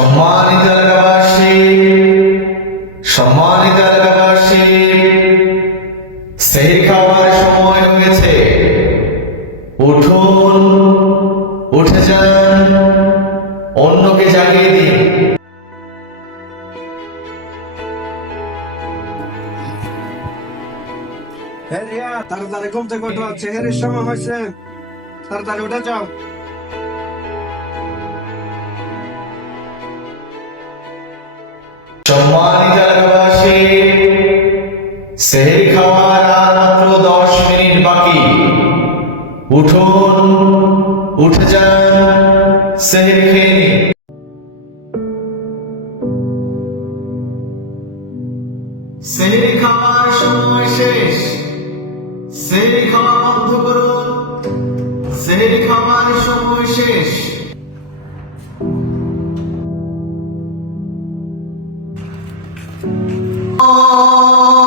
সম্মানিত এলাকাবাসী সম্মানিত এলাকাবাসী, সেই খাবার সময় হয়েছে উঠুন, উঠে যান, অন্যকে জাগিয়ে দিন। তাড়াতাড়ি ঘুম থেকে উঠো চেহারের সময় হয়েছে। তাড়াতাড়ি উঠে যাও। সম্মানিত এলাকাবাসী, সেহেরি খাওয়ার আর দশ মিনিট বাকি। উঠুন, উঠে যান, সেহেরি খেয়ে সময় শেষ। সেহেরি খাওয়া বন্ধ করুন। সেহেরি খাওয়ার সময় শেষ। Oh.